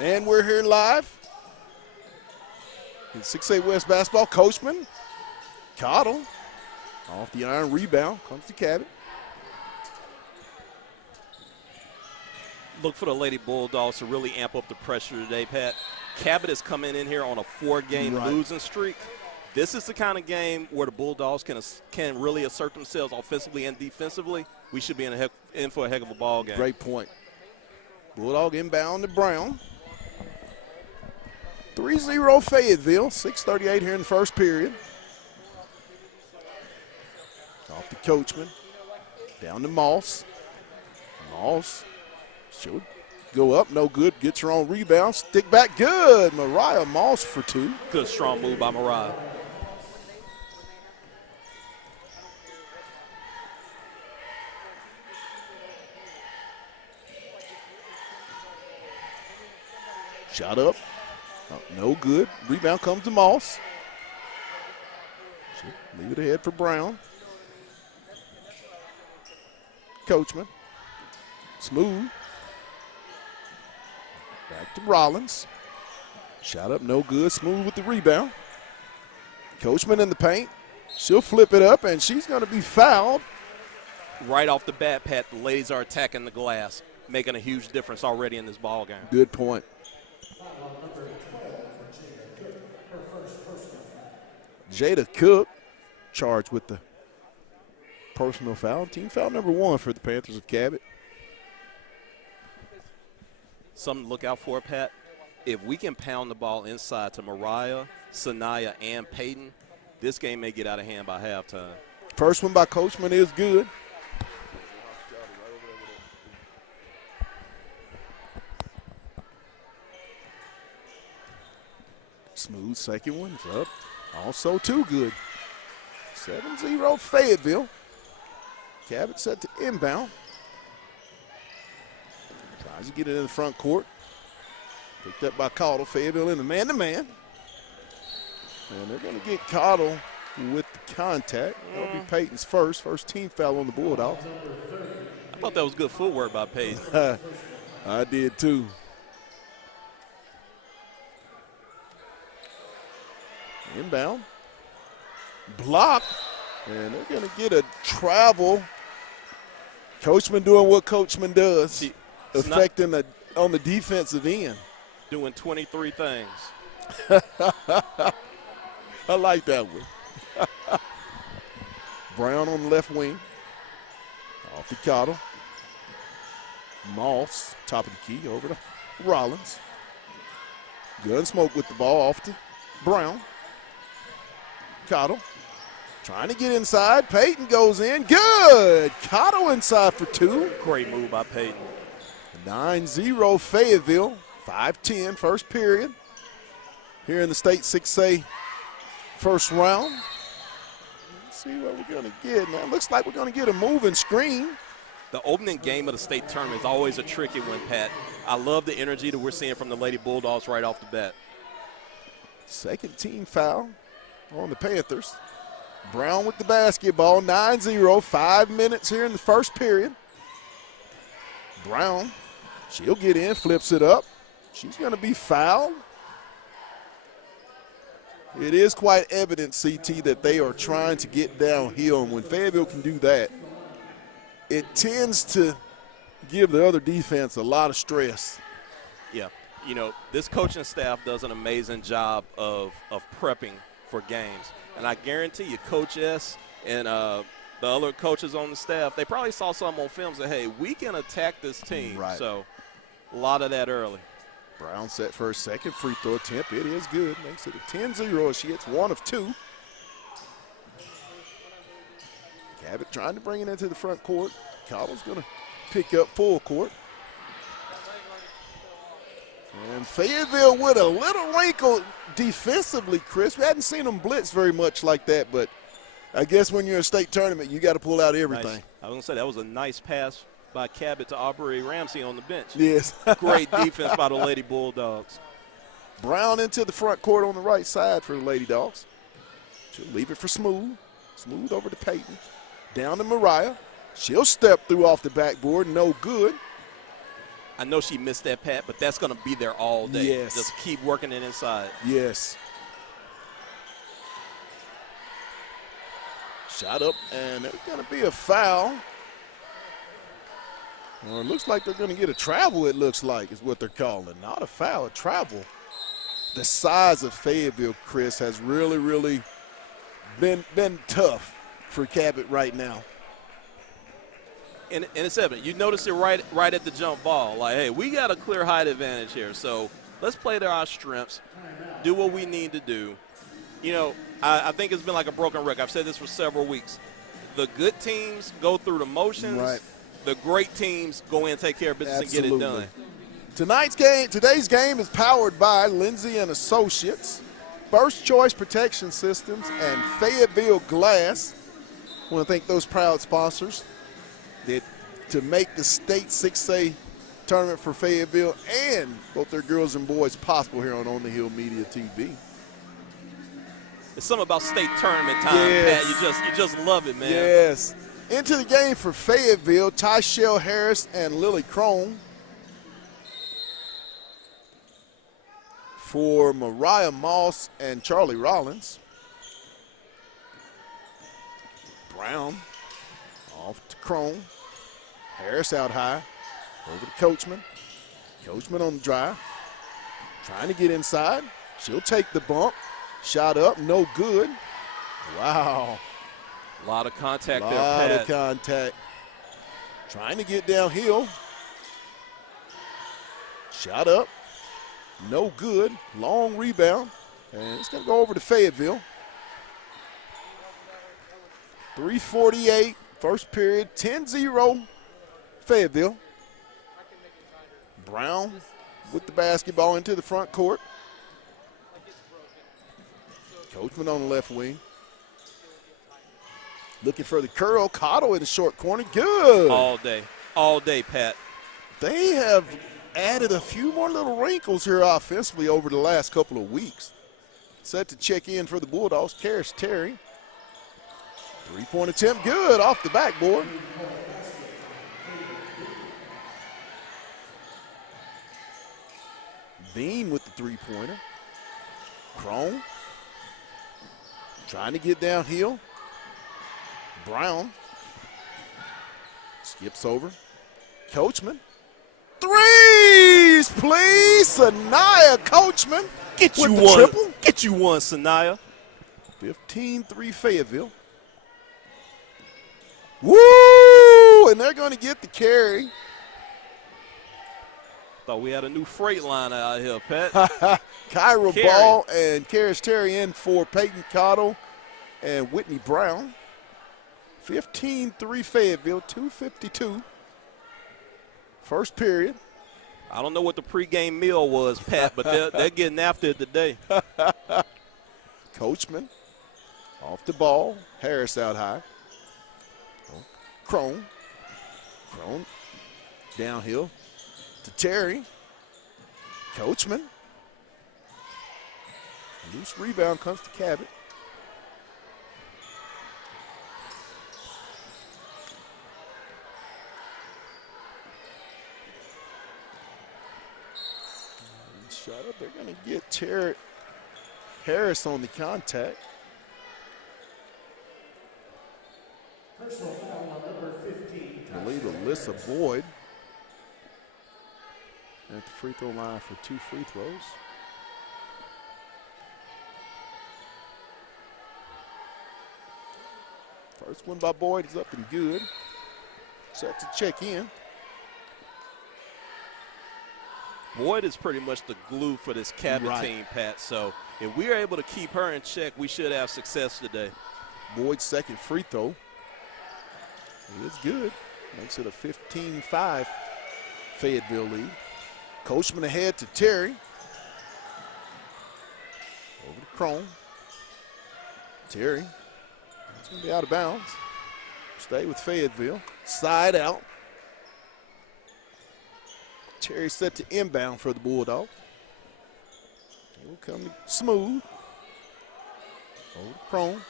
And we're here live in 6A West basketball. Coachman, Cottle, off the iron rebound, comes to Cabot. Look for the Lady Bulldogs to really amp up the pressure today, Pat. Cabot is coming in here on a 4-game losing streak. This is the kind of game where the Bulldogs can really assert themselves offensively and defensively. We should be in for a heck of a ball game. Great point. Bulldog inbound to Brown. 3-0 Fayetteville, 6:38 here in the first period. Off to Coachman, down to Moss. Moss, she'll go up, no good, gets her own rebound, stick back, good. Mariah Moss for 2. Good strong move by Mariah. Shot up, no good. Rebound comes to Moss. She'll leave it ahead for Brown. Coachman, smooth. Back to Rollins. Shot up, no good. Smooth with the rebound. Coachman in the paint. She'll flip it up, and she's going to be fouled. Right off the bat, Pat, the ladies are attacking the glass, making a huge difference already in this ball game. Good point. Jada Cook charged with the personal foul. Team foul number 1 for the Panthers of Cabot. Something to look out for, Pat. If we can pound the ball inside to Mariah, Sanaya, and Peyton, this game may get out of hand by halftime. First one by Coachman is good. Smooth second one's up. Also too good. 7-0 Fayetteville. Cabot set to inbound. Tries to get it in the front court. Picked up by Cottle. Fayetteville in the man-to-man. And they're going to get Cottle with the contact. That'll be Peyton's first team foul on the Bulldogs. I thought that was good footwork by Peyton. I did too. Inbound. Block. And they're going to get a travel. Coachman doing what Coachman does. Affecting on the defensive end. Doing 23 things. I like that one. Brown on the left wing. Off to Cottle. Moss, top of the key, over to Rollins. Gunsmoke with the ball off to Brown. Cottle trying to get inside. Peyton goes in. Good. Cottle inside for 2. Great move by Peyton. 9-0 Fayetteville. 5-10 first period. Here in the state 6A first round. Let's see what we're going to get. Now, it looks like we're going to get a moving screen. The opening game of the state tournament is always a tricky one, Pat. I love the energy that we're seeing from the Lady Bulldogs right off the bat. Second team foul on the Panthers. Brown with the basketball, 9-0, 5 minutes here in the first period. Brown, she'll get in, flips it up. She's going to be fouled. It is quite evident, CT, that they are trying to get downhill, and when Fayetteville can do that, it tends to give the other defense a lot of stress. Yeah, you know, this coaching staff does an amazing job of prepping for games. And I guarantee you, Coach S and the other coaches on the staff, they probably saw something on film and said, hey, we can attack this team. Right. So a lot of that early. Brown set for a second free throw attempt. It is good. Makes it a 10-0 as she hits 1 of 2. Cabot trying to bring it into the front court. Cobble's going to pick up full court. And Fayetteville with a little wrinkle defensively, Chris. We hadn't seen them blitz very much like that, but I guess when you're in a state tournament, you got to pull out everything. Nice. I was going to say that was a nice pass by Cabot to Aubrey Ramsey on the bench. Yes. Great defense by the Lady Bulldogs. Brown into the front court on the right side for the Lady Dogs. She'll leave it for Smooth. Smooth over to Peyton. Down to Mariah. She'll step through off the backboard. No good. I know she missed that, Pat, but that's going to be there all day. Yes. Just keep working it inside. Yes. Shot up, and there's going to be a foul. Well, it looks like they're going to get a travel, it looks like, is what they're calling. Not a foul, a travel. The size of Fayetteville, Chris, has really, really been tough for Cabot right now. And it's evident. You notice it right at the jump ball. Like, hey, we got a clear height advantage here, so let's play to our strengths, do what we need to do. You know, I think it's been like a broken record. I've said this for several weeks. The good teams go through the motions. Right. The great teams go in and take care of business Absolutely. and get it done. Today's game is powered by Lindsay and Associates, First Choice Protection Systems, and Fayetteville Glass. I want to thank those proud sponsors that to make the state 6A tournament for Fayetteville and both their girls and boys possible here on the Hill Media TV. It's something about state tournament time, Yes. Pat. You just love it, man. Yes. Into the game for Fayetteville, Tyshell Harris and Lily Crone. For Mariah Moss and Charlie Rollins. Brown off to Crone. Harris out high. Over to Coachman. Coachman on the drive. Trying to get inside. She'll take the bump. Shot up, no good. Wow. A lot of contact there, Pat. A lot Pat. of contact. Trying to get downhill. Shot up. No good. Long rebound. And it's going to go over to Fayetteville. 3:48, first period, 10-0 Fayetteville. Brown with the basketball into the front court. Coachman on the left wing. Looking for the curl. Cottle in the short corner. Good. All day, Pat. They have added a few more little wrinkles here offensively over the last couple of weeks. Set to check in for the Bulldogs. Karis Terry. Three-point attempt. Good off the backboard. Bean with the three-pointer. Crone. Trying to get downhill. Brown skips over. Coachman. Threes, please. Sanaya Coachman. Get you with the one. triple. Get you one, Sanaya. 15-3 Fayetteville. Woo! And they're going to get the carry. Thought we had a new freight line out here, Pat. Kyra Carry. Ball and Karis Terry in for Peyton Cottle and Whitney Brown. 15-3 Fayetteville, 2:52. First period. I don't know what the pregame meal was, Pat, but they're getting after it today. Coachman off the ball. Harris out high. Crone downhill to Terry. Coachman. Loose rebound comes to Cabot. Shot up. They're going to get Terry Harris on the contact. Personal foul on number 15. I believe Alyssa Boyd at the free throw line for 2 free throws. First one by Boyd is up and good. Set to check in. Boyd is pretty much the glue for this Cabot team, Pat. So if we are able to keep her in check, we should have success today. Boyd's second free throw is good. Makes it a 15-5 Fayetteville lead. Coachman ahead to Terry. Over to Crone. Terry. It's going to be out of bounds. Stay with Fayetteville. Side out. Terry set to inbound for the Bulldogs. It will come smooth. Over to Crone.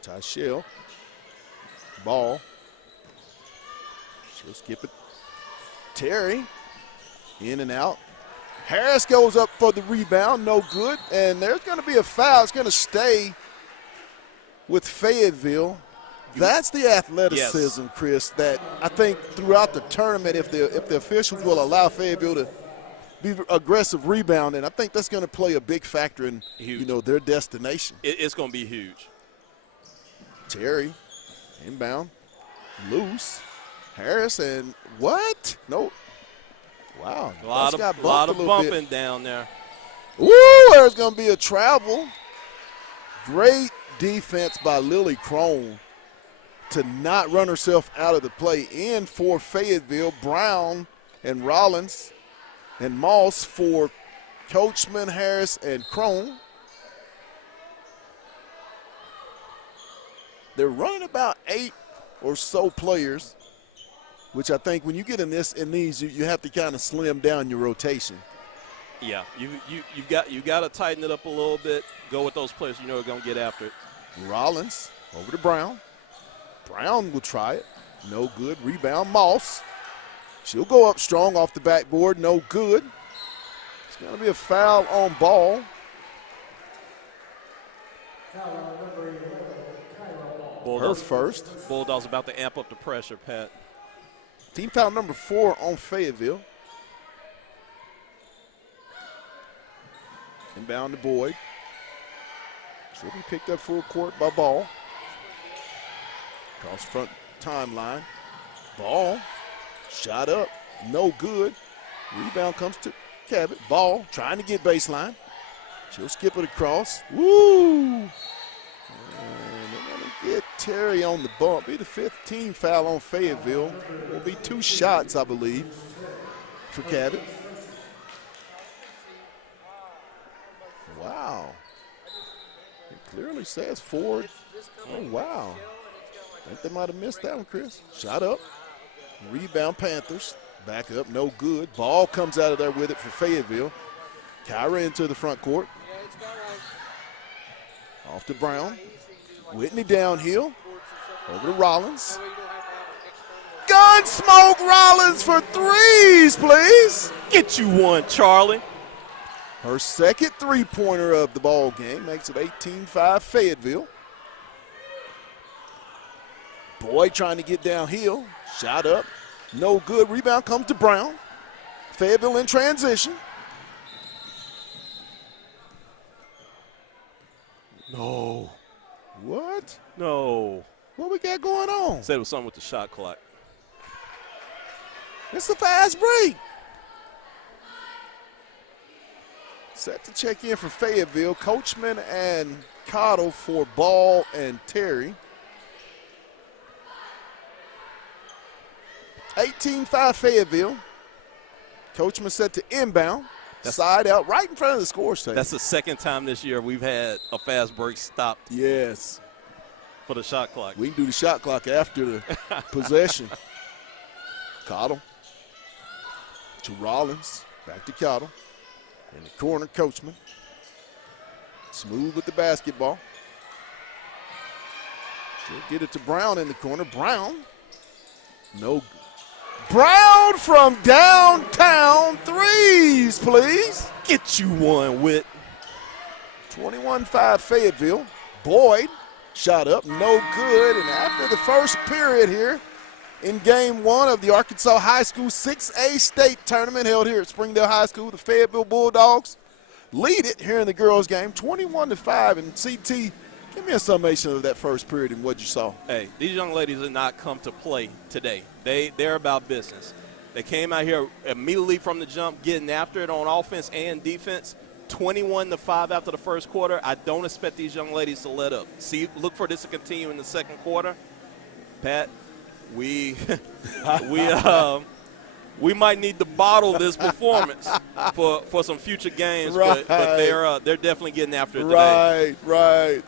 Tyshell. Ball. She'll skip it Terry in and out. Harris goes up for the rebound, no good. And there's going to be a foul. It's going to stay with Fayetteville. That's the athleticism, yes, Chris, that I think throughout the tournament, if the officials will allow Fayetteville to be aggressive rebounding, I think that's going to play a big factor in their destination. It's going to be huge. Terry, inbound, loose. Harris and what? No. Wow. A lot of bumping down there. Ooh, there's going to be a travel. Great defense by Lily Crone to not run herself out of the play. In for Fayetteville, Brown and Rollins and Moss for Coachman, Harris, and Crone. They're running about 8 or so players, which I think when you get in these, you have to kind of slim down your rotation. Yeah, you've got to tighten it up a little bit. Go with those players you know are going to get after it. Rollins over to Brown. Brown will try it. No good. Rebound, Moss. She'll go up strong off the backboard. No good. It's going to be a foul on Ball. Her first. Bulldogs about to amp up the pressure, Pat. Team foul number 4 on Fayetteville. Inbound to Boyd. She'll be picked up full court by Ball. Across front timeline. Ball. Shot up. No good. Rebound comes to Cabot. Ball trying to get baseline. She'll skip it across. Woo! And they're going to get Terry on the bump. Be the 5th team foul on Fayetteville. Will be 2 shots, I believe, for Cabot. Wow. It clearly says 4. Oh, wow. I think they might have missed that one, Chris. Shot up. Rebound, Panthers. Back up, no good. Ball comes out of there with it for Fayetteville. Kyra into the front court. Off to Brown. Whitney downhill. Over to Rollins. Gunsmoke Rollins for 3s, please. Get you one, Charlie. Her second three-pointer of the ball game makes it 18-5 Fayetteville. Boyd trying to get downhill. Shot up. No good. Rebound comes to Brown. Fayetteville in transition. No. What? No. What we got going on? Said it was something with the shot clock. It's a fast break. Set to check in for Fayetteville. Coachman and Cottle for Ball and Terry. 18-5 Fayetteville. Coachman set to inbound. Side out right in front of the scores table. That's the second time this year we've had a fast break stopped. Yes. For the shot clock. We can do the shot clock after the possession. Cottle to Rollins. Back to Cottle. In the corner, Coachman. Smooth with the basketball. She'll get it to Brown in the corner. Brown. No. Brown from downtown. 3s, please. Get you one, Whit. 21-5 Fayetteville. Boyd shot up. No good. And after the first period here in game 1 of the Arkansas High School 6A state tournament held here at Springdale High School, the Fayetteville Bulldogs lead it here in the girls' game, 21-5. And CT, give me a summation of that first period and what you saw. Hey, these young ladies did not come to play today. They're about business. They came out here immediately from the jump, getting after it on offense and defense. 21-5 after the first quarter. I don't expect these young ladies to let up. Look for this to continue in the second quarter. Pat, we might need to bottle this performance for some future games, right. but they're definitely getting after it today. Right.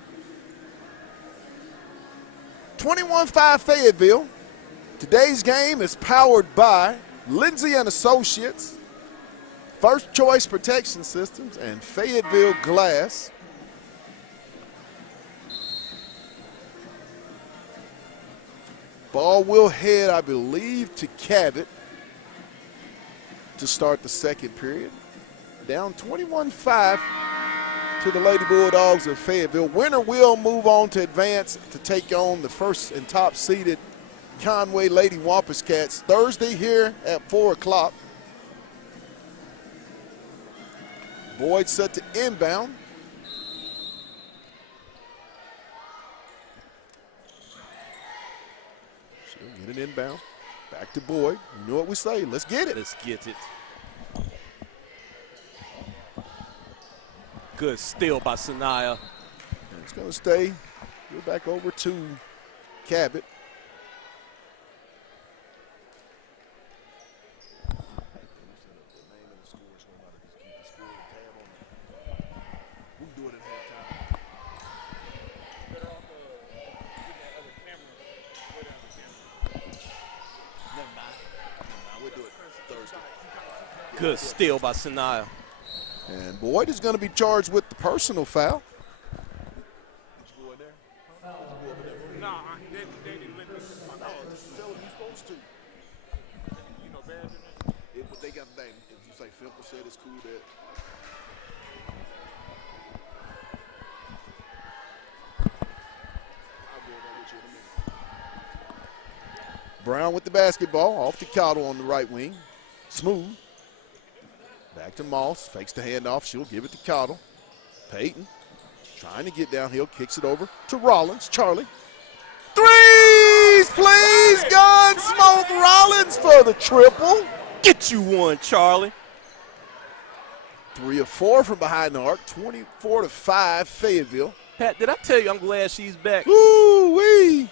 21-5 Fayetteville. Today's game is powered by Lindsay and Associates, First Choice Protection Systems, and Fayetteville Glass. Ball will head, I believe, to Cabot. to start the second period. Down 21-5 to the Lady Bulldogs of Fayetteville. Winner will move on to advance to take on the first and top seeded Conway Lady Wampus Cats Thursday here at 4 o'clock. Boyd set to inbound. She'll get an inbound. Back to Boyd. You know what we say. Let's get it. Let's get it. Good steal by Sanaya. And it's going to stay. Go back over to Cabot. Good steal by Sanaya. And Boyd is going to be charged with the personal foul. No, they didn't let us. No, tell them you're supposed to. You know better than that. They got the name. If you say Fimple said it's cool that. I'll go there with you in a minute. Brown with the basketball, off to Cabot on the right wing. Smooth. Back to Moss, fakes the handoff. She'll give it to Cabot. Peyton trying to get downhill, kicks it over to Rollins. Charlie. Threes, please. Gunsmoke Rollins for the triple. Get you one, Charlie. 3 of 4 from behind the arc, 24-5 Fayetteville. Pat, did I tell you I'm glad she's back? Woo-wee.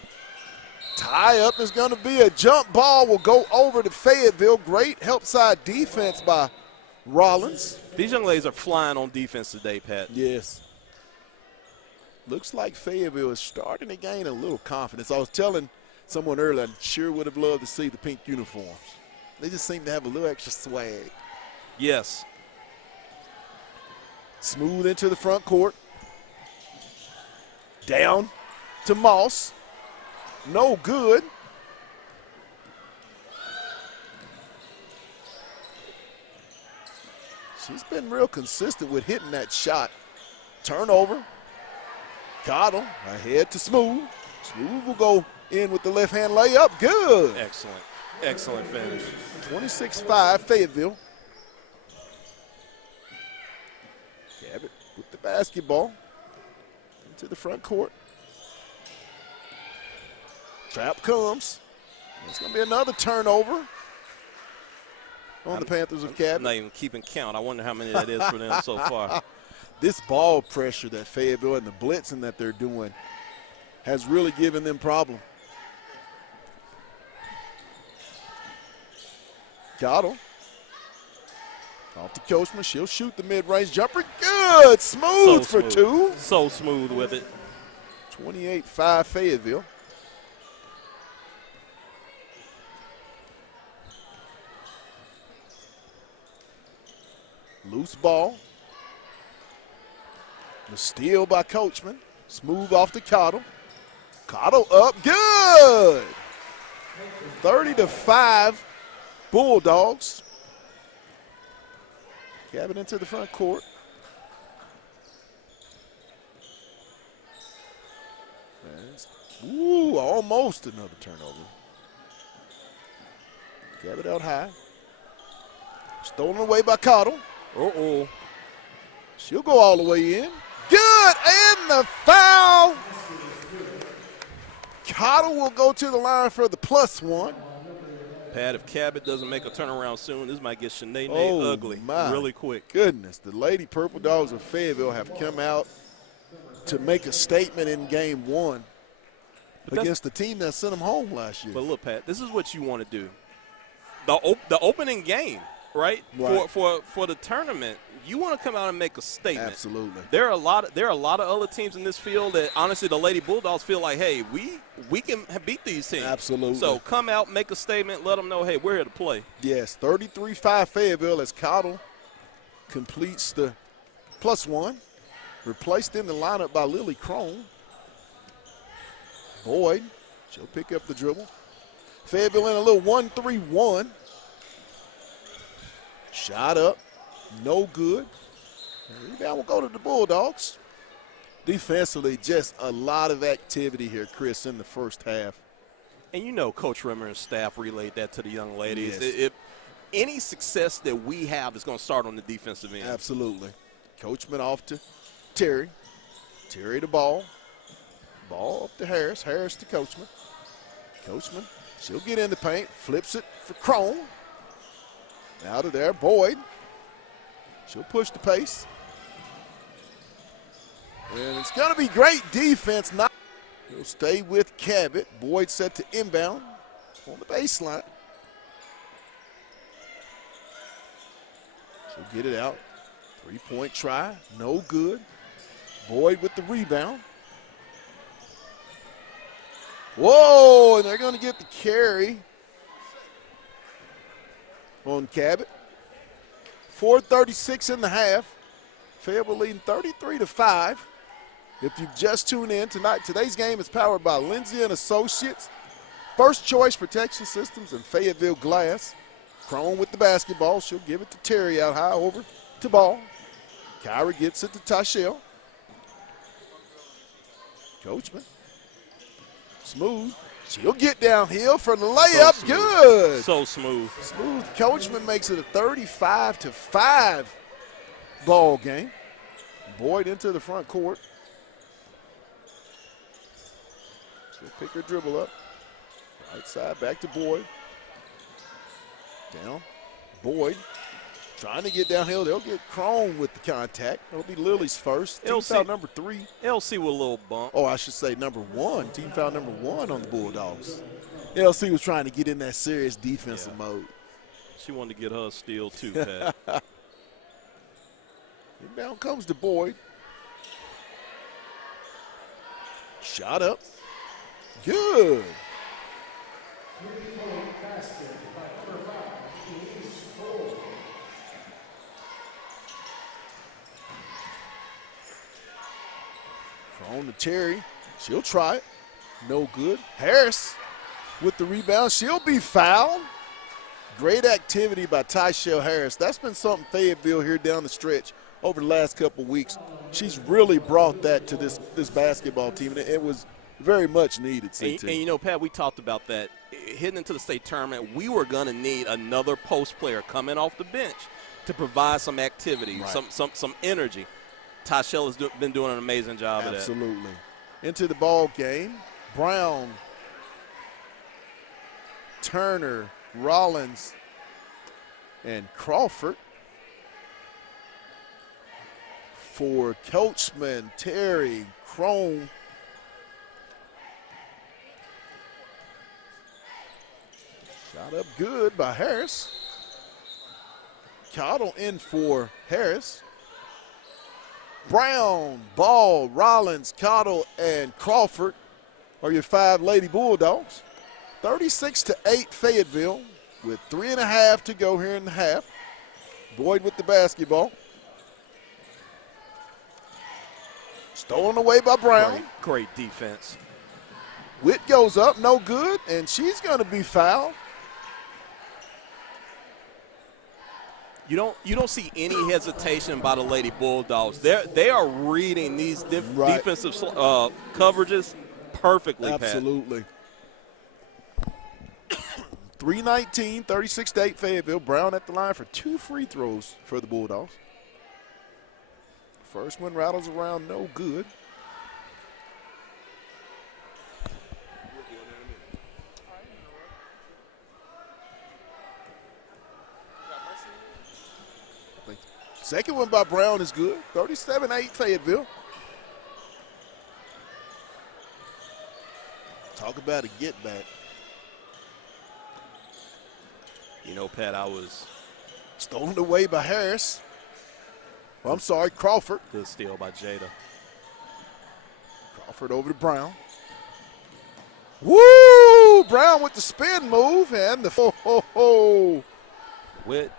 Tie-up is going to be a jump ball. Will go over to Fayetteville. Great help side defense by Rollins. These young ladies are flying on defense today, Pat. Yes. Looks like Fayetteville is starting to gain a little confidence. I was telling someone earlier, I sure would have loved to see the pink uniforms. They just seem to have a little extra swag. Yes. Smooth into the front court. Down to Moss. No good. She's been real consistent with hitting that shot. Turnover. Cabot ahead to Smooth. Smooth will go in with the left-hand layup. Good. Excellent. Excellent finish. 26-5 Fayetteville. Cabot with the basketball into the front court. Trap comes. It's going to be another turnover on the Panthers of Cabot. I'm not even keeping count. I wonder how many that is for them so far. This ball pressure that Fayetteville and the blitzing that they're doing has really given them problem. Cabot. Off to Coachman. She'll shoot the mid-range jumper. Good. Smooth for two. So smooth with it. 28-5 Fayetteville. Loose ball. The steal by Coachman. Smooth off to Cabot. Cabot up. Good. 30-5 Bulldogs. Cabot into the front court. Ooh, almost another turnover. Cabot out high. Stolen away by Cabot. Uh-oh. She'll go all the way in. Good, and the foul. Cabot will go to the line for the +1. Pat, if Cabot doesn't make a turnaround soon, this might get Shanae ugly really quick. Goodness, the Lady Purple Dogs of Fayetteville have come out to make a statement in game one against the team that sent them home last year. But look, Pat, this is what you want to do. The opening game, right? For the tournament, you want to come out and make a statement. Absolutely. There are a lot of other teams in this field that honestly the Lady Bulldogs feel like, hey, we can beat these teams. Absolutely. So come out, make a statement, let them know, hey, we're here to play. Yes, 33-5 Fayetteville as Cabot completes the +1. Replaced in the lineup by Lily Crone. Boyd, she'll pick up the dribble. Fayetteville in a little 1-3-1. Shot up, no good. Rebound will go to the Bulldogs. Defensively, just a lot of activity here, Chris, in the first half. And you know Coach Rimmer and staff relayed that to the young ladies. Yes. Any success that we have is going to start on the defensive end. Absolutely. Coachman off to Terry. Terry the ball. Ball up to Harris. Harris to Coachman. Coachman, she'll get in the paint. Flips it for Crone. Out of there, Boyd. She'll push the pace. And it's going to be great defense. He'll stay with Cabot. Boyd set to inbound on the baseline. She'll get it out. Three-point try, no good. Boyd with the rebound. Whoa, and they're going to get the carry on Cabot. 4:36 in the half. Fayetteville leading 33-5. If you've just tuned in tonight, today's game is powered by Lindsay & Associates, First Choice Protection Systems, and Fayetteville Glass. Crone with the basketball. She'll give it to Terry out high over to Ball. Kyra gets it to Tashell. Coachman. Smooth. She'll get downhill for the layup. So good. So smooth. Smooth. Coachman makes it a 35-5 ball game. Boyd into the front court. She'll pick her dribble up. Right side, back to Boyd. Down. Boyd trying to get downhill. They'll get Crone with the contact. It'll be Lily's first. Team foul number 3. LC with a little bump. Oh, I should say number 1. Team foul number 1 on the Bulldogs. LC was trying to get in that serious defensive mode. She wanted to get her a steal too, Pat. Inbound comes to Boyd. Shot up. Good. Crone to Terry. She'll try it. No good. Harris with the rebound. She'll be fouled. Great activity by Tyshell Harris. That's been something Fayetteville here down the stretch over the last couple of weeks. She's really brought that to this basketball team, and it was very much needed, CT. And you know, Pat, we talked about that. Heading into the state tournament, we were going to need another post player coming off the bench to provide some activity, right. some energy. Tyshell has been doing an amazing job of that. Absolutely. Into the ball game, Brown, Turner, Rollins, and Crawford. For Coachman, Terry, Crone. Shot up good by Harris. Cottle in for Harris. Brown, Ball, Rollins, Cottle, and Crawford are your 5 Lady Bulldogs. 36-8 Fayetteville with 3.5 to go here in the half. Boyd with the basketball. Stolen away by Brown. Great defense. Witt goes up, no good, and she's going to be fouled. You don't see any hesitation by the Lady Bulldogs. They are reading these defensive coverages perfectly, Pat. Absolutely. 3:19, 36-8 Fayetteville. Brown at the line for 2 free throws for the Bulldogs. First one rattles around, no good. Second one by Brown is good. 37-8 Fayetteville. Talk about a get back. You know, Pat, I was stolen away by Harris. Well, I'm sorry, Crawford. Good steal by Jada. Crawford over to Brown. Woo! Brown with the spin move and the ho-ho-ho. Witt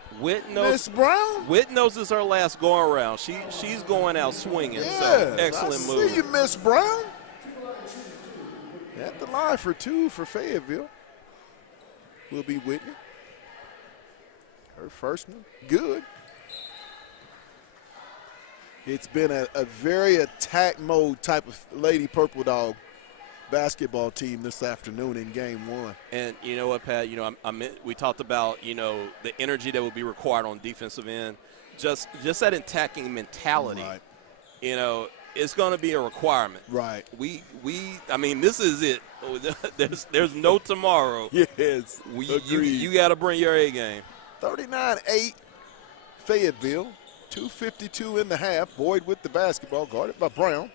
knows. Miss Brown? Witt knows it's her last go around. She's going out swinging. Yes, so excellent move. See you, Miss Brown. At the line for 2 for Fayetteville will be Whitney. Her first one, good. It's been a very attack mode type of Lady Purple Dog basketball team this afternoon in game one. And you know what, Pat? We talked about, the energy that would be required on defensive end. Just that attacking mentality. Right. It's going to be a requirement. Right. This is it. There's no tomorrow. Yes. You got to bring your A game. 39-8 Fayetteville. 2:52 in the half. Boyd with the basketball, guarded by Brown.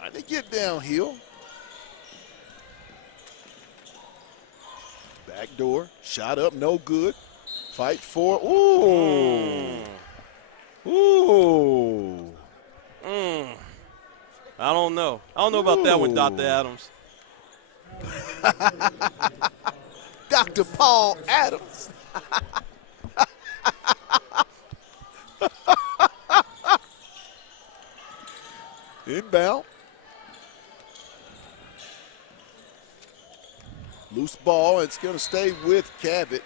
Trying to get downhill. Backdoor, shot up, no good. Fight for, ooh. Ooh. I don't know. About that one, Dr. Adams. Dr. Paul Adams. Inbound. Loose ball. It's going to stay with Cabot.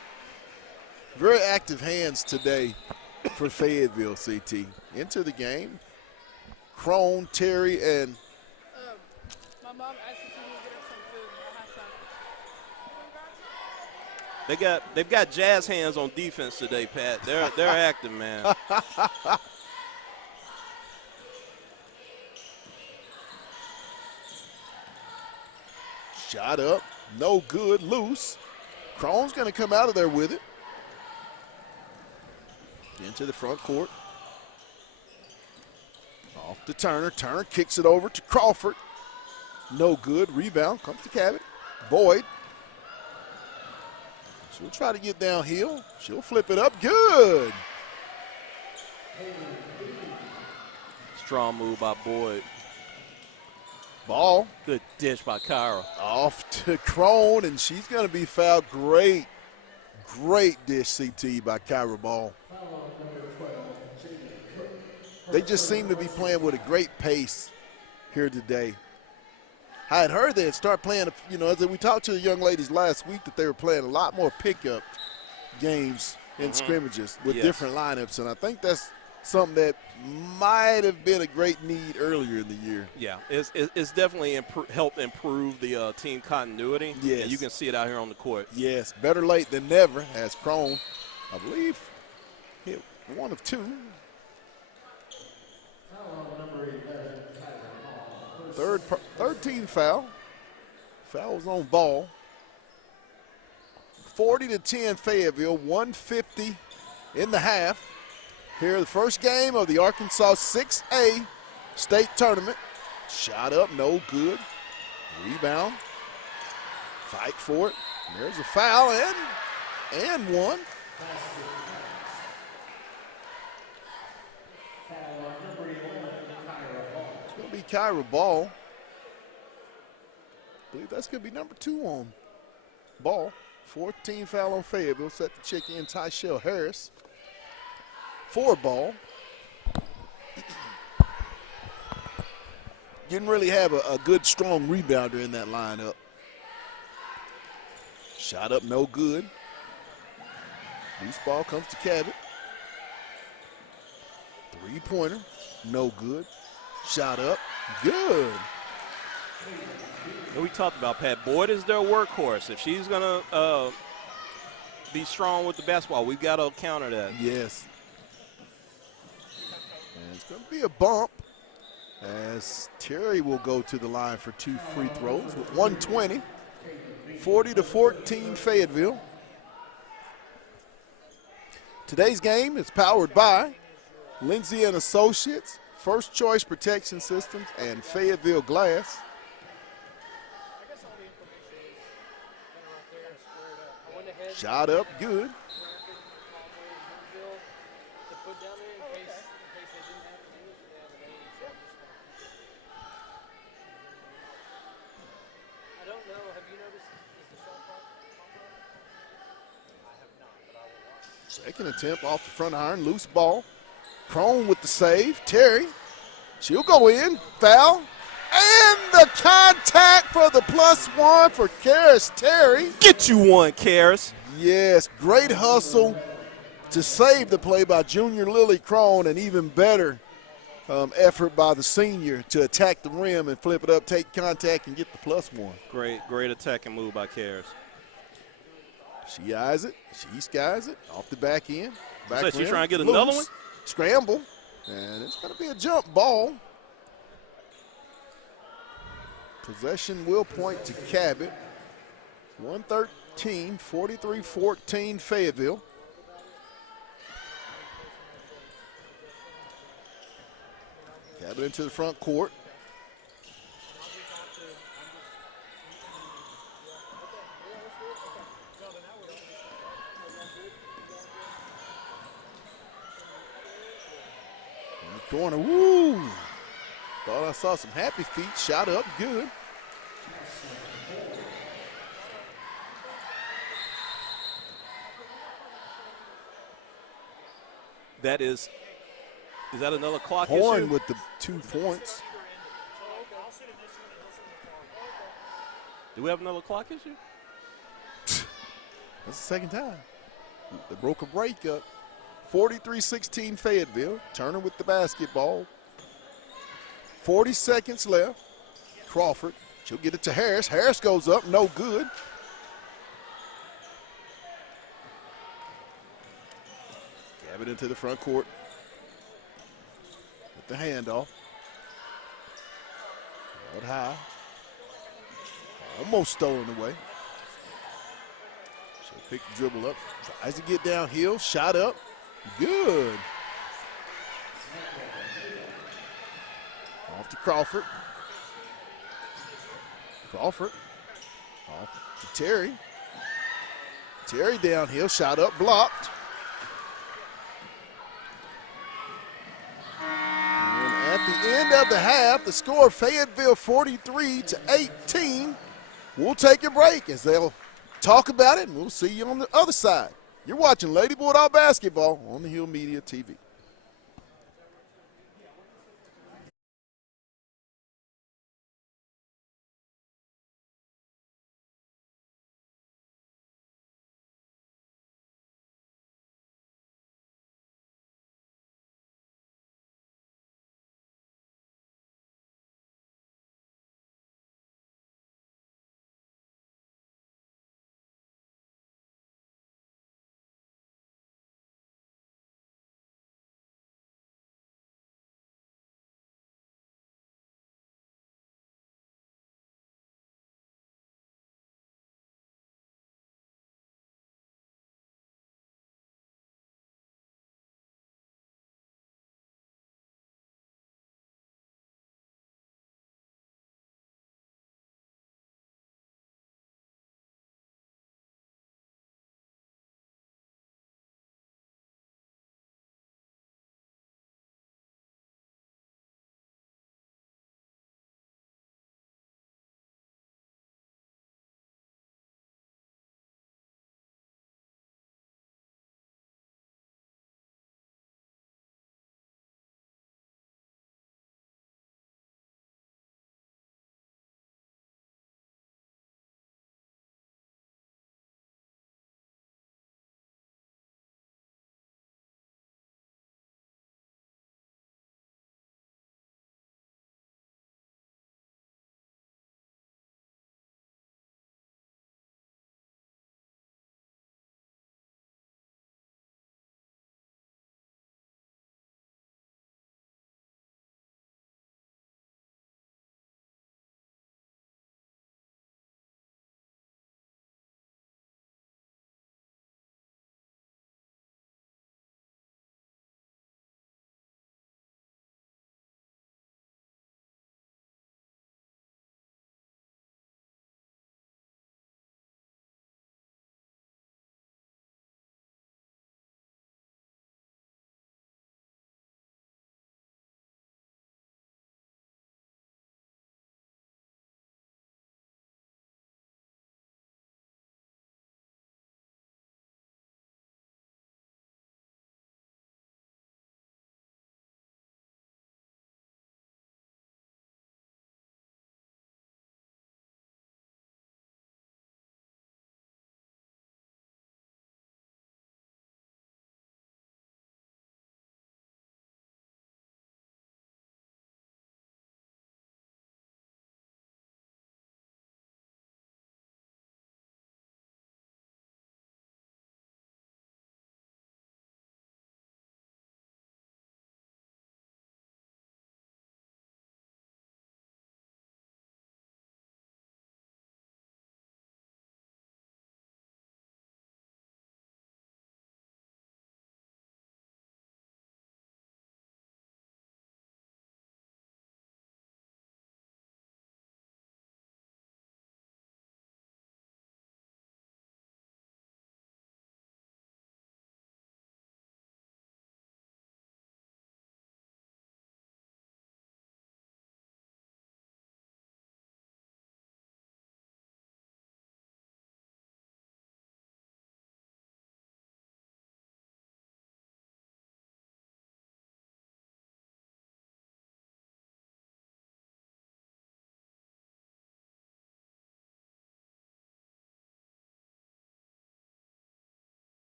Very active hands today for Fayetteville, CT. Into the game. Crone, Terry, and my mom asked if you can get her some food at halftime. They've got jazz hands on defense today, Pat. They're active, man. Shot up, no good, loose. Crone's going to come out of there with it. Into the front court. Off to Turner. Turner kicks it over to Crawford. No good. Rebound comes to Cabot. Boyd. She'll try to get downhill. She'll flip it up. Good. Strong move by Boyd. Ball. Good dish by Kyra. Off to Crone, and she's going to be fouled. Great dish, CT, by Kyra Ball. They just seem to be playing with a great pace here today. I had heard they'd start playing, as we talked to the young ladies last week, that they were playing a lot more pickup games and scrimmages with different lineups, and I think that's something that might have been a great need earlier in the year. Yeah, it's definitely helped improve the team continuity. Yes. And you can see it out here on the court. Yes, better late than never, as Crone, I believe, hit one of two. 13 foul. Foul was on Ball. 40-10 Fayetteville, 150 in the half. Here, the first game of the Arkansas 6A state tournament. Shot up, no good. Rebound. Fight for it. There's a foul and one. It's going to be Kyra Ball. I believe that's going to be number 2 on Ball. 14 foul on Fayetteville. Set the check in Tyshell Harris. 4 Ball. Didn't really have a good, strong rebounder in that lineup. Shot up, no good. Loose ball comes to Cabot. 3-pointer, no good. Shot up, good. And we talked about Pat Boyd is their workhorse. If she's going to be strong with the basketball, we've got to counter that. Yes. And it's going to be a bump as Terry will go to the line for 2 free throws with 120. 40-14 Fayetteville. Today's game is powered by Lindsay & Associates, First Choice Protection Systems, and Fayetteville Glass. Shot up, good. Second attempt off the front iron, loose ball. Crone with the save. Terry, she'll go in, foul, and the contact for the +1 for Karis Terry. Get you one, Karis. Yes, great hustle to save the play by junior Lily Crone, and even better effort by the senior to attack the rim and flip it up, take contact, and get the +1. Great attacking move by Cares. She eyes it. She skies it off the back end. Back She's rim, trying to get loose, another one? Scramble, and it's going to be a jump ball. Possession will point to Cabot. 113, 43-14 Fayetteville. Cabot into the front court. In the corner, woo! Thought I saw some happy feet, shot up, good. Is that another clock Horn issue? with the 2 points. Do we have another clock issue? That's the second time. They broke a break up. 43-16 Fayetteville. Turner with the basketball. 40 seconds left. Crawford. She'll get it to Harris. Harris goes up. No good. Cabot into the front court. With the handoff. Out high. Almost stolen away. She'll pick the dribble up. Tries to get downhill. Shot up. Good. Off to Crawford. Crawford. Off to Terry. Terry downhill. Shot up. Blocked. And at the end of the half, the score Fayetteville 43-18. We'll take a break as they'll talk about it, and we'll see you on the other side. You're watching Lady Bulldog Basketball on the Hill Media TV.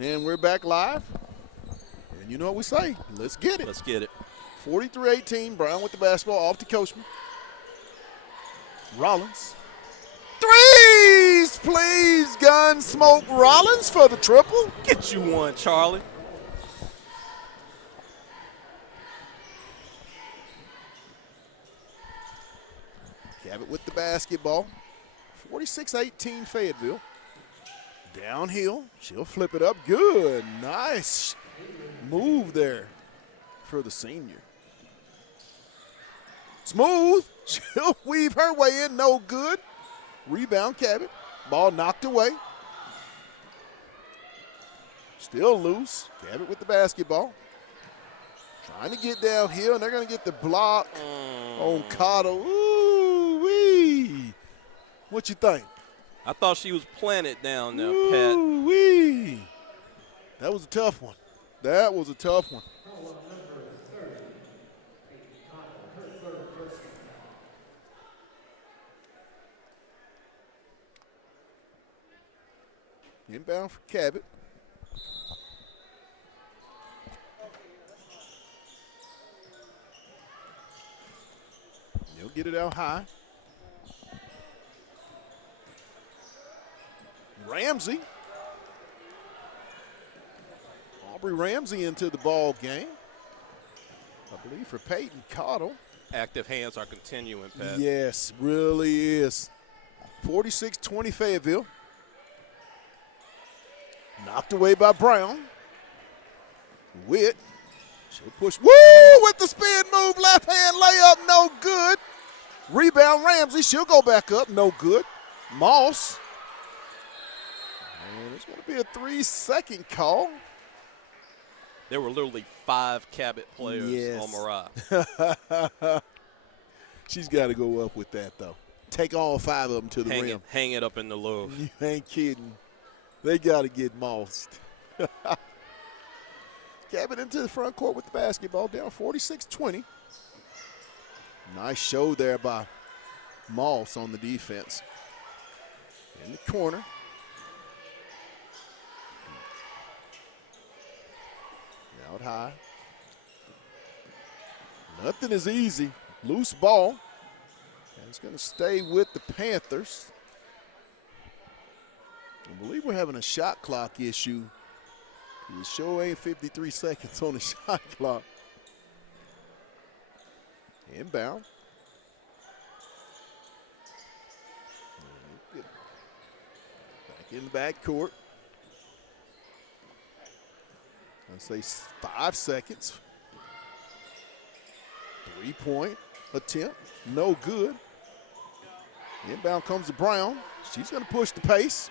And we're back live. And you know what we say. Let's get it. Let's get it. 43-18. Brown with the basketball off to Coachman. Rollins. Threes, please. Gunsmoke Rollins for the triple. Get you one, Charlie. Cabot with the basketball. 46-18 Fayetteville. Downhill. She'll flip it up. Good. Nice move there for the senior. Smooth. She'll weave her way in. No good. Rebound Cabot. Ball knocked away. Still loose. Cabot with the basketball. Trying to get downhill, and they're going to get the block on Cabot. Ooh-wee. What you think? I thought she was planted down there, Pat. Ooh-wee. That was a tough one. That was a tough one. Inbound for Cabot. He'll get it out high. Ramsey. Aubrey Ramsey into the ball game. I believe for Peyton Cottle. Active hands are continuing, Pat. Yes, really is. 46-20 Fayetteville. Knocked away by Brown. Witt. She'll push. Woo! With the spin move. Left hand layup. No good. Rebound Ramsey. She'll go back up. No good. Moss. And it's going to be a 3-second call. There were literally 5 Cabot players on Mariah. She's got to go up with that, though. Take all 5 of them to the rim. Hang it up in the loaf. You ain't kidding. They got to get mossed. Cabot into the front court with the basketball, down 46-20. Nice show there by Moss on the defense. In the corner. Out high. Nothing is easy. Loose ball. And it's going to stay with the Panthers. I believe we're having a shot clock issue. It sure ain't 53 seconds on the shot clock. Inbound. Back in the backcourt. I'd say 5 seconds. 3-point attempt. No good. Inbound comes to Brown. She's going to push the pace.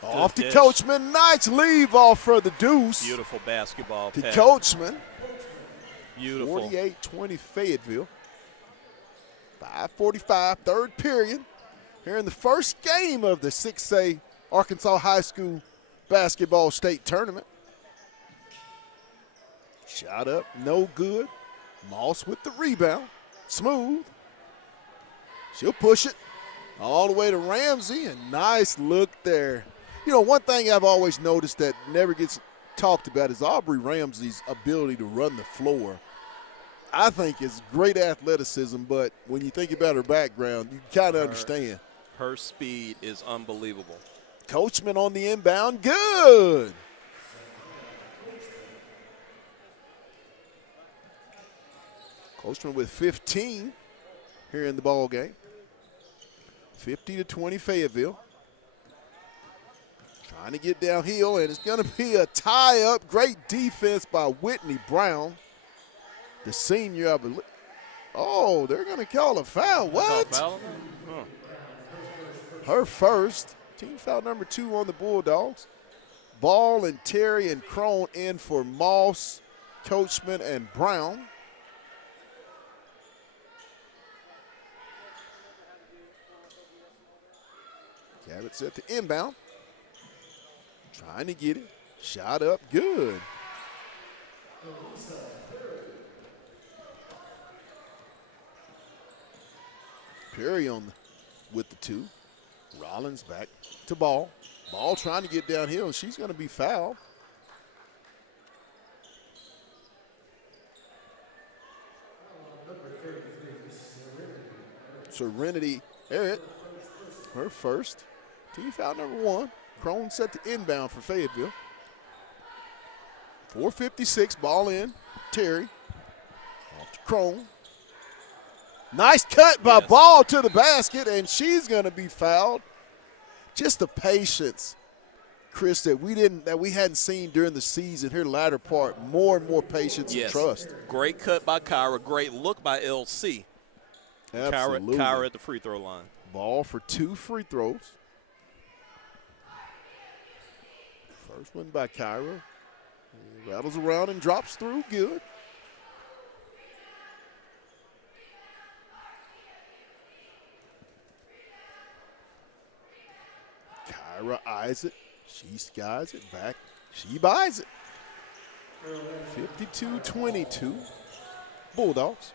Off to Coachman. Nice leave off for the deuce. Beautiful basketball, to Pat. Coachman. Beautiful. 48-20 Fayetteville. 5:45, third period. Here in the first game of the 6A Arkansas High School Basketball State Tournament. Shot up, no good. Moss with the rebound. Smooth. She'll push it all the way to Ramsey, and nice look there. You know, one thing I've always noticed that never gets talked about is Aubrey Ramsey's ability to run the floor. I think it's great athleticism, but when you think about her background, you kind of understand. Her speed is unbelievable. Coachman on the inbound, good. Coachman with 15 here in the ball game. 50-20 Fayetteville. Trying to get downhill, and it's going to be a tie-up. Great defense by Whitney Brown, the senior, I believe. Oh, they're going to call a foul. What? Her first. Team foul number 2 on the Bulldogs. Ball and Terry and Crone in for Moss, Coachman, and Brown. Cabot set to inbound. Trying to get it. Shot up, good. Perry on with the 2. Rollins back to Ball. Ball trying to get downhill, and she's going to be fouled. Serenity Harriet, her first. Team foul number 1. Crone set to inbound for Fayetteville. 4:56, ball in. Terry. Off to Crone. Nice cut by Ball to the basket, and she's going to be fouled. Just the patience, Chris, that we hadn't seen during the season. Her latter part, more and more patience and trust. Great cut by Kyra. Great look by LC. Absolutely. Kyra at the free throw line. Ball for 2 free throws. First one by Kyra. Rattles around and drops through. Good. Kyra eyes it. She skies it back. She buys it. 52-22. Bulldogs.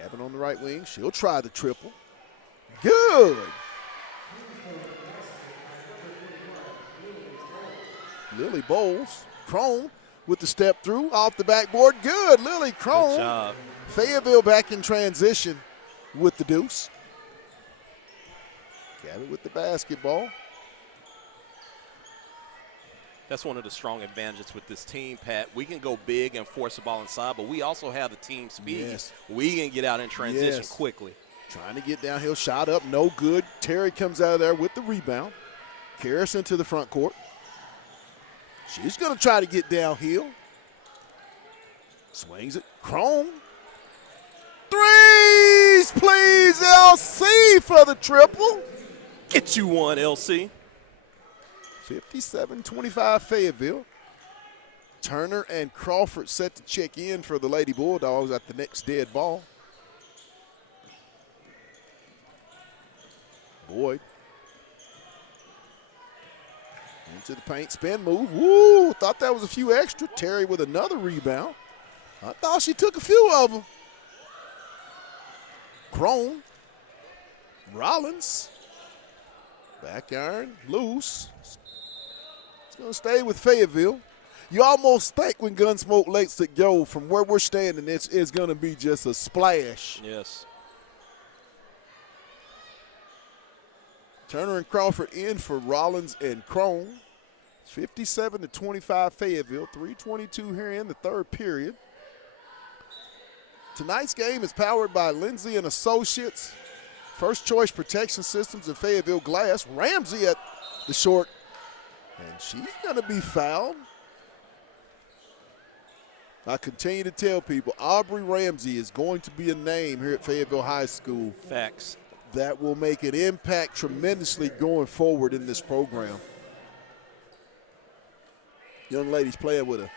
Cabot on the right wing. She'll try the triple. Good. Lily Bowles. Crone with the step through off the backboard. Good. Lily Crone. Good job. Fayetteville back in transition with the deuce. Cabot with the basketball. That's one of the strong advantages with this team, Pat. We can go big and force the ball inside, but we also have the team speed. Yes. We can get out in transition quickly. Trying to get downhill, shot up, no good. Terry comes out of there with the rebound. Karras into the front court. She's going to try to get downhill. Swings it. Crone. Threes, please, LC for the triple. Get you one, LC. 57-25 Fayetteville. Turner and Crawford set to check in for the Lady Bulldogs at the next dead ball. Boyd. Into the paint, spin move. Woo, thought that was a few extra. Terry with another rebound. I thought she took a few of them. Crone. Rollins. Back iron, loose. It's going to stay with Fayetteville. You almost think when Gunsmoke lets it go from where we're standing, it's going to be just a splash. Yes. Turner and Crawford in for Rollins and Crone. 57-25 Fayetteville. 3:22 here in the third period. Tonight's game is powered by Lindsay and Associates. First choice protection systems in Fayetteville glass. Ramsey at the short. And she's going to be fouled. I continue to tell people, Aubrey Ramsey is going to be a name here at Fayetteville High School. Facts. That will make an impact tremendously going forward in this program. Young lady's playing with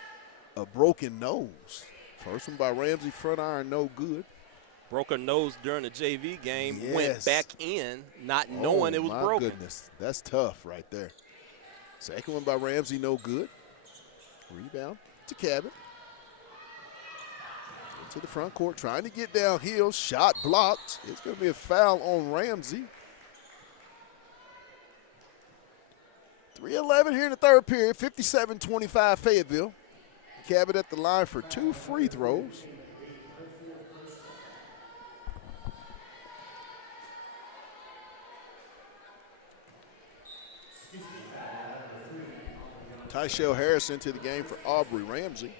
a broken nose. First one by Ramsey, front iron, no good. Broke her nose during the JV game, Yes. went back in, not knowing it was broken. My goodness, that's tough right there. Second one by Ramsey, no good. Rebound to Cabot. Into the front court, trying to get downhill. Shot blocked. It's going to be a foul on Ramsey. 3:11 here in the third period. 57-25 Fayetteville. Cabot at the line for 2 free throws. Tyshell Harris into the game for Aubrey Ramsey.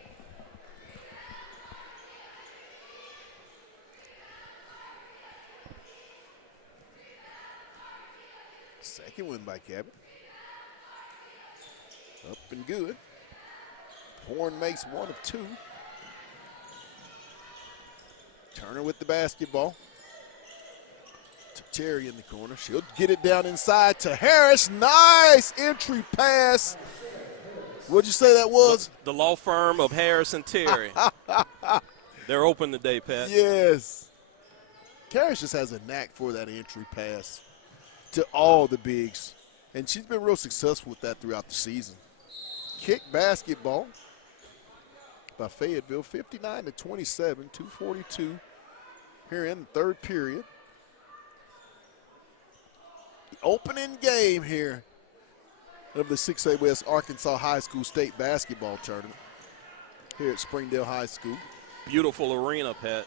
Second one by Cabot. Up and good. Horn makes 1 of 2. Turner with the basketball. To Terry in the corner. She'll get it down inside to Harris. Nice entry pass. What'd you say that was? The law firm of Harris and Terry. They're open today, Pat. Yes. Harris just has a knack for that entry pass to all the bigs. And she's been real successful with that throughout the season. Kick basketball by Fayetteville, 59-27, 2:42 here in the third period. The opening game here of the 6A West Arkansas High School State Basketball Tournament here at Springdale High School. Beautiful arena, Pat.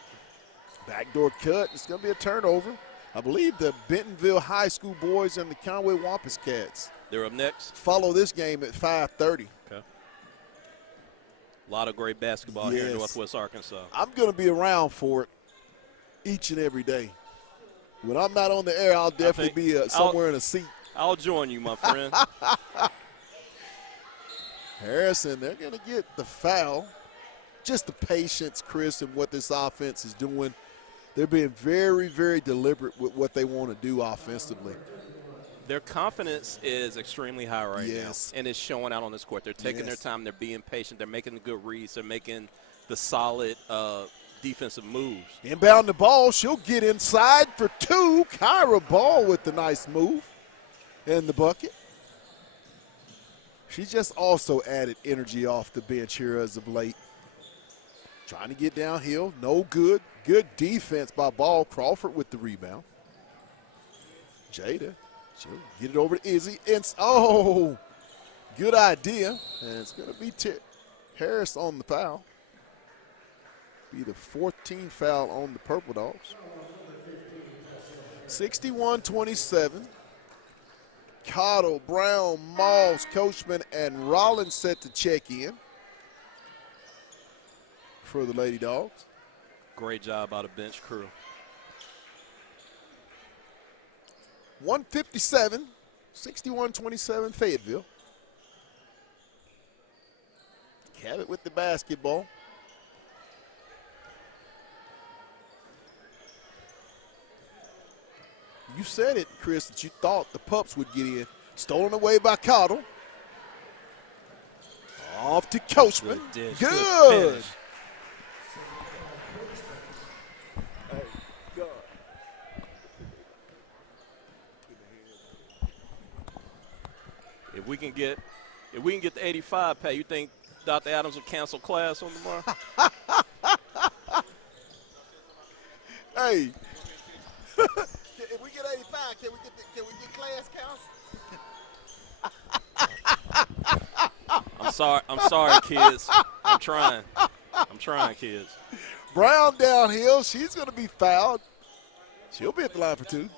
Backdoor cut. It's going to be a turnover. I believe the Bentonville High School boys and the Conway Wampus Cats They're up next. follow this game at 5:30. Okay. A lot of great basketball here in Northwest Arkansas. I'm going to be around for it each and every day. When I'm not on the air, I'll definitely be somewhere in a seat. I'll join you, my friend. Harrison, they're going to get the foul. Just the patience, Chris, and what this offense is doing. They're being very, very deliberate with what they want to do offensively. Their confidence is extremely high right now, Yes. and it's showing out on this court. They're taking their time. They're being patient. They're making the good reads. They're making the solid defensive moves. Inbound the ball. She'll get inside for two. Kyra Ball with the nice move in the bucket. She just also added energy off the bench here as of late. Trying to get downhill. No good. Good defense by Ball. Crawford with the rebound. Jada. She'll get it over to Izzy. Oh, good idea. And it's going to be Harris on the foul. Be the 14th foul on the Purple Dogs. 61-27. Cottle, Brown, Malls, Coachman, and Rollins set to check in for the Lady Dogs. Great job by the bench crew. 157, 61-27 Fayetteville. Cabot with the basketball. You said it, Chris, that you thought the Pups would get in. Stolen away by Cottle. Off to Coachman. Good dish. Good. Finish. If we can get the 85, Pat, you think Dr. Adams will cancel class on tomorrow? Hey. If we get 85, can we get class counts? I'm sorry, kids. I'm trying, kids. Brown downhill. She's going to be fouled. She'll be at the line for two.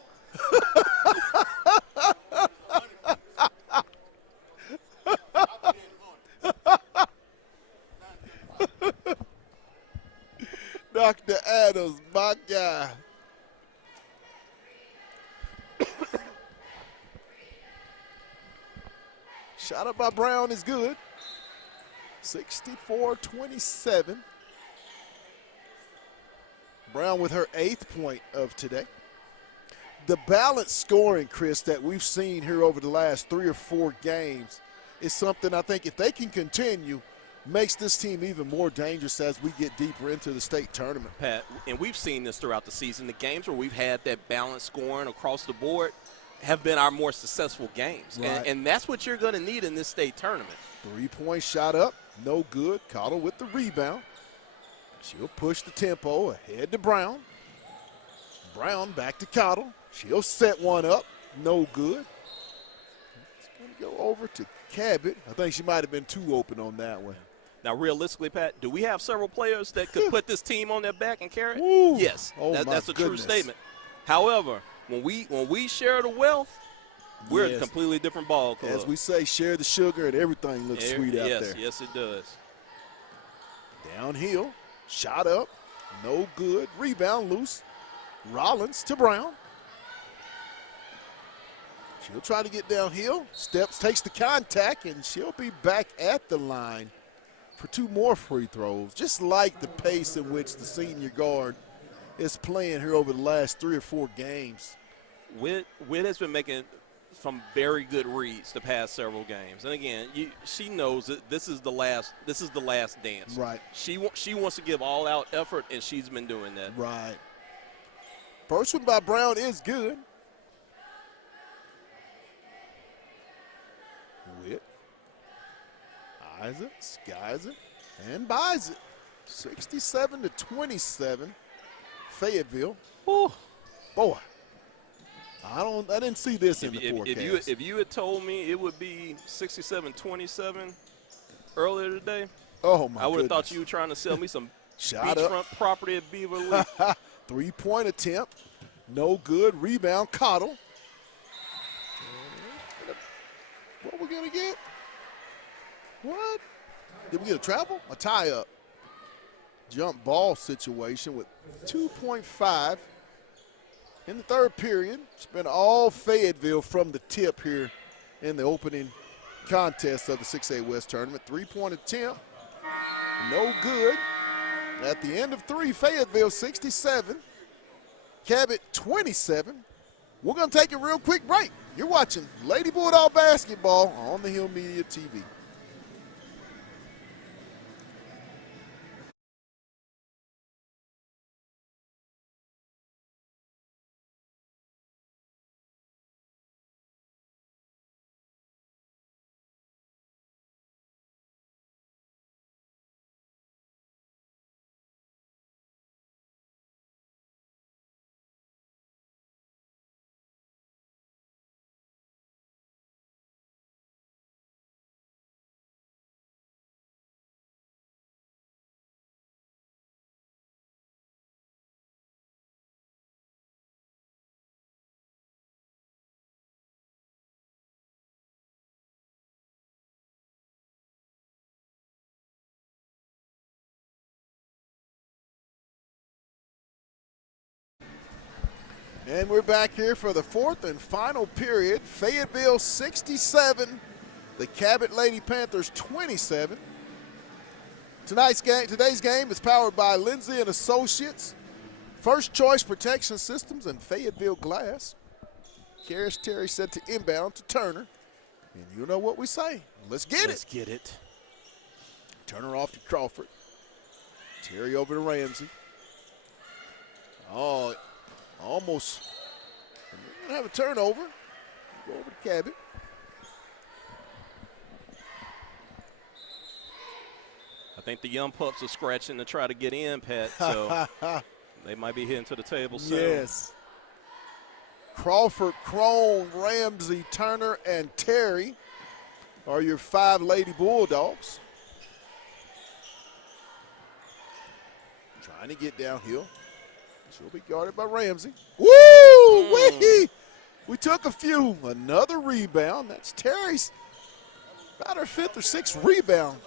Dr. Adams, my guy. Shot up by Brown is good. 64-27. Brown with her 8th point of today. The balanced scoring, Chris, that we've seen here over the last 3 or 4 games is something I think if they can continue, makes this team even more dangerous as we get deeper into the state tournament. Pat, and we've seen this throughout the season. The games where we've had that balanced scoring across the board have been our more successful games. Right. And that's what you're going to need in this state tournament. 3-point shot up, no good. Cottle with the rebound. She'll push the tempo ahead to Brown. Brown back to Cottle. She'll set one up, no good. It's going to go over to Cabot. I think she might have been too open on that one. Now, realistically, Pat, do we have several players that could put this team on their back and carry it? Ooh. Yes, Oh, that's a true goodness. statement. However, when we share the wealth, we're a completely different ball club. As we say, share the sugar and everything looks sweet out there. Yes, it does. Downhill, shot up, no good. Rebound loose. Rollins to Brown. She'll try to get downhill. Steps, takes the contact, and she'll be back at the line for 2 more free throws. Just like the pace in which the senior guard is playing here over the last 3 or 4 games. Witt has been making some very good reads the past several games, and again, she knows that this is the last dance. Right. She wants to give all out effort, and she's been doing that. Right. First one by Brown is good. Witt. Eyes it, skies it, and buys it. 67-27. Fayetteville. Whew. Boy. I didn't see this in the forecast. If you had told me it would be 67-27 earlier today, oh my I would have thought goodness. you were trying to sell me some Shot up. beachfront property at Beaver Lake. 3-point attempt. No good. Rebound, Cottle. What we going to get? What? Did we get a travel? A tie-up. Jump ball situation with 2.5 in the third period. It's been all Fayetteville from the tip here in the opening contest of the 6A West tournament. 3-point attempt. No good. At the end of 3, Fayetteville 67. Cabot 27. We're going to take a real quick break. You're watching Lady Bulldog basketball on the Hill Media TV. And we're back here for the fourth and final period. Fayetteville 67, the Cabot Lady Panthers 27. Today's game is powered by Lindsay and Associates, First Choice Protection Systems, and Fayetteville Glass. Karis Terry set to inbound to Turner. And you know what we say. Let's get it. Let's get it. Turner off to Crawford. Terry over to Ramsey. Oh, almost. We're going to have a turnover. Go over to Cabot. I think the young pups are scratching to try to get in, Pat, so they might be heading to the table soon. Yes. Crawford, Crone, Ramsey, Turner, and Terry are your 5 Lady Bulldogs. Trying to get downhill. She'll be guarded by Ramsey. Woo! We took a few. Another rebound. That's Terry's about her 5th or 6th rebound.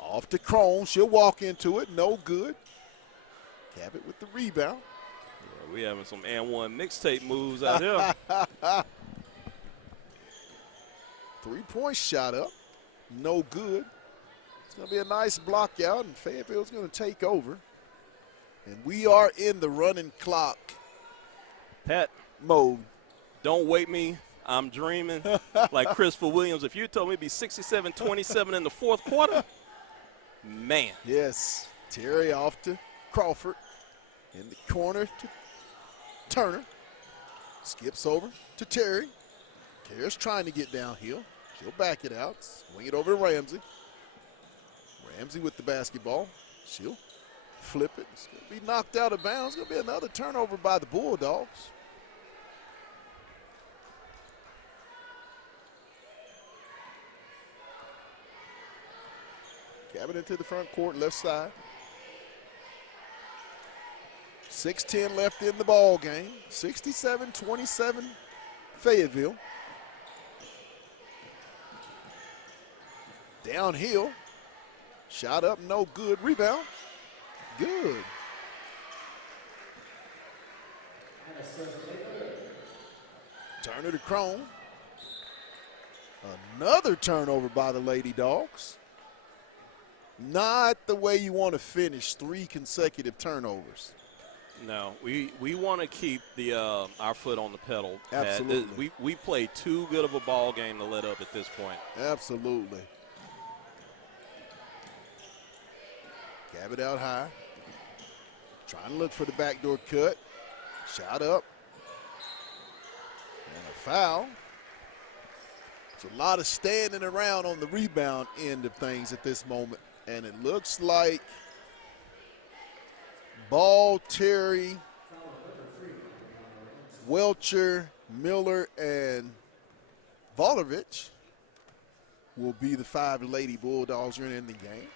Off to Crone. She'll walk into it. No good. Cabot with the rebound. Yeah, we having some and one mixtape moves out here. 3-point shot up. No good. It's going to be a nice block out, and Fayetteville's going to take over. And we are in the running clock Pat, mode. don't wake me. I'm dreaming. Like Christopher Williams, if you told me it'd be 67-27 in the fourth quarter, man. Yes. Terry off to Crawford. In the corner to Turner. Skips over to Terry. Terry's trying to get downhill. She'll back it out. Swing it over to Ramsey. Ramsey with the basketball. She'll flip it. It's going to be knocked out of bounds. It's going to be another turnover by the Bulldogs. Cabot into the front court, left side. 6:10 left in the ball game. 67-27 Fayetteville. Downhill. Shot up, no good. Rebound. Good. Turner to Crone. Another turnover by the Lady Dogs. Not the way you want to finish 3 consecutive turnovers. No, we want to keep the our foot on the pedal. Pat. Absolutely. We played too good of a ball game to let up at this point. Absolutely. Cabot out high. Trying to look for the backdoor cut. Shot up. And a foul. It's a lot of standing around on the rebound end of things at this moment. And it looks like Ball, Terry, Welcher, Miller, and Volovich will be the 5 Lady Bulldogs in the game.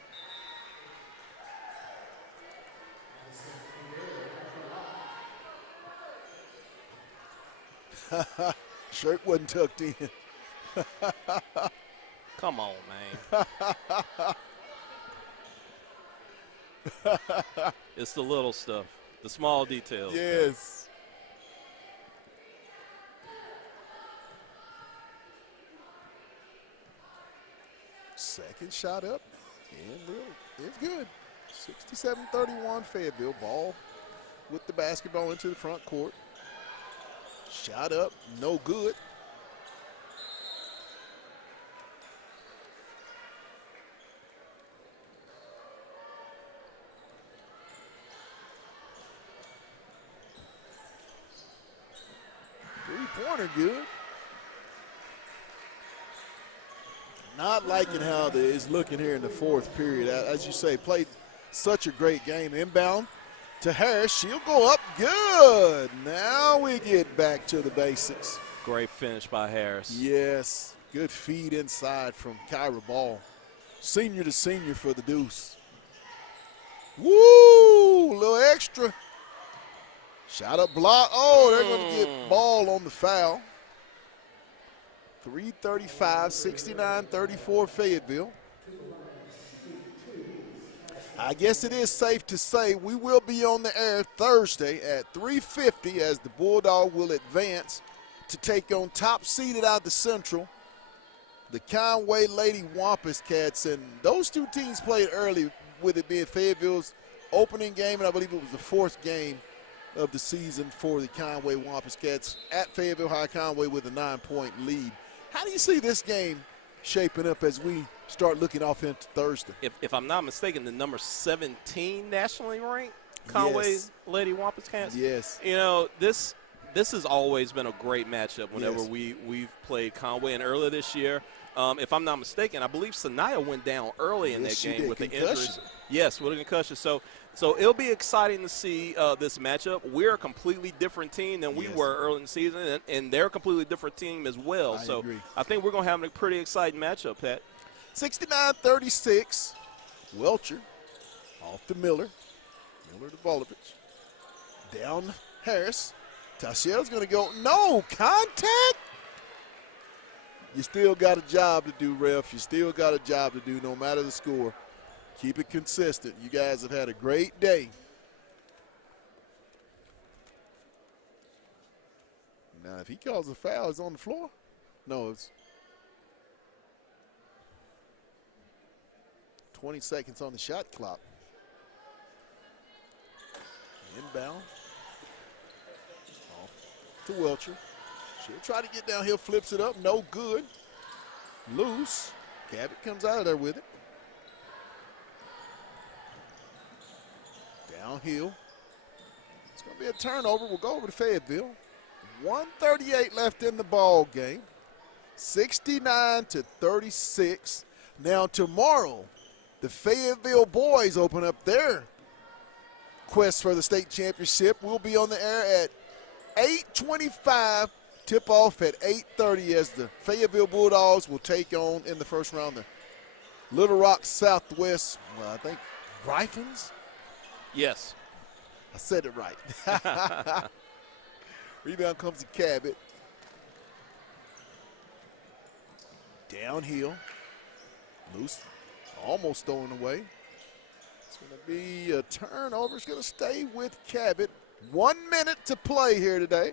Shirt wasn't tucked in. Come on, man. It's the little stuff, the small details. Yes. Second shot up, and it's good. 67-31 Fayetteville. Ball with the basketball into the front court. Shot up, no good. Three-pointer good. Not liking how it's looking here in the fourth period. As you say, played such a great game. Inbound to Harris. She'll go up. Good. Now we get back to the basics. Great finish by Harris. Yes. Good feed inside from Kyra Ball. Senior to senior for the deuce. Woo! A little extra. Shot up block. Oh, they're going to get Ball on the foul. 3:35, 69-34 Fayetteville. I guess it is safe to say we will be on the air Thursday at 3:50 as the Bulldog will advance to take on top-seeded out the Central, the Conway Lady Wampus Cats. And those two teams played early, with it being Fayetteville's opening game, and I believe it was the fourth game of the season for the Conway Wampus Cats at Fayetteville High Conway with a 9-point lead. How do you see this game shaping up as we start looking off into Thursday? If I'm not mistaken, the number 17 nationally ranked Conway Yes. Lady Wampus Cats. Yes. You know, this has always been a great matchup whenever Yes. we've played Conway. And earlier this year, if I'm not mistaken, I believe Sanaya went down early in Yes, that she game did. with the Concussion. injuries. Yes, with a concussion. So it'll be exciting to see this matchup. We're a completely different team than we Yes. were early in the season, and they're a completely different team as well. I so agree. I think we're going to have a pretty exciting matchup, Pat. 69-36. Welcher off to Miller. Miller to Volovich. Down Harris. Tashiel's going to go. No contact. You still got a job to do, ref. You still got a job to do no matter the score. Keep it consistent. You guys have had a great day. Now, if he calls a foul, it's on the floor? No, it's 20 seconds on the shot clock. Inbound. Off to Welcher. She'll try to get downhill, flips it up. No good. Loose. Cabot comes out of there with it. Downhill. It's going to be a turnover. We'll go over to Fayetteville. 1:38 left in the ball game. 69-36. Now tomorrow, the Fayetteville boys open up their quest for the state championship. We'll be on the air at 8:25. Tip off at 8:30 as the Fayetteville Bulldogs will take on in the first round the Little Rock Southwest, I think, Griffins. Yes. I said it right. Rebound comes to Cabot. Downhill. Loose. Almost thrown away. It's going to be a turnover. It's going to stay with Cabot. 1 minute to play here today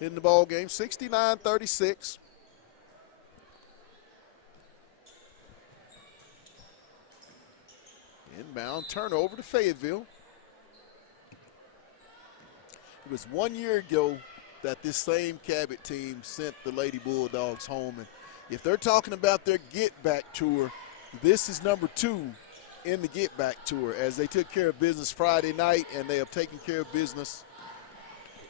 in the ball game. 69-36. Inbound turnover to Fayetteville. It was 1 year ago that this same Cabot team sent the Lady Bulldogs home. And if they're talking about their get-back tour, this is number 2 in the get-back tour as they took care of business Friday night and they have taken care of business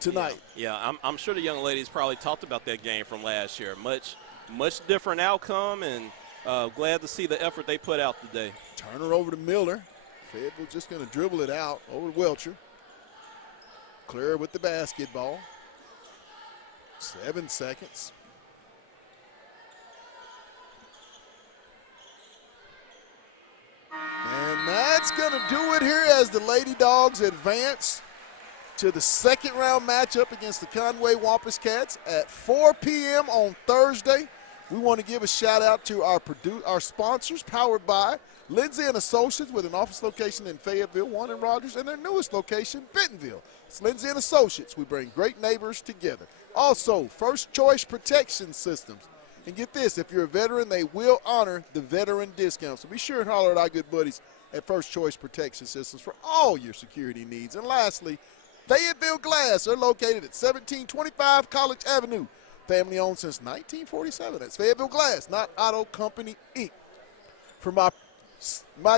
tonight. Yeah, I'm sure the young ladies probably talked about that game from last year. Much different outcome, and glad to see the effort they put out today. Turn her over to Miller. Fayetteville just going to dribble it out over to Welcher. Clear with the basketball. 7 seconds. And that's going to do it here as the Lady Dogs advance to the second round matchup against the Conway Wampus Cats at 4 p.m. on Thursday. We want to give a shout out to our sponsors, powered by Lindsay and Associates, with an office location in Fayetteville, one in Rogers, and their newest location, Bentonville. It's Lindsay and Associates. We bring great neighbors together. Also, First Choice Protection Systems. And get this, if you're a veteran, they will honor the veteran discount. So be sure and holler at our good buddies at First Choice Protection Systems for all your security needs. And lastly, Fayetteville Glass. They're located at 1725 College Avenue. Family owned since 1947. That's Fayetteville Glass, not Auto Company, Inc. For my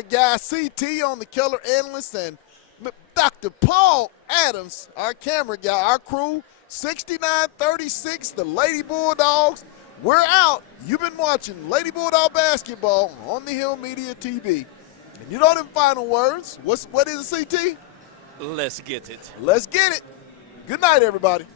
guy CT on the Keller Analyst and Dr. Paul Adams, our camera guy, our crew, 6936, the Lady Bulldogs. We're out. You've been watching Lady Bulldog basketball on the Hill Media TV. And you know them final words. What is it, CT? Let's get it. Let's get it. Good night, everybody.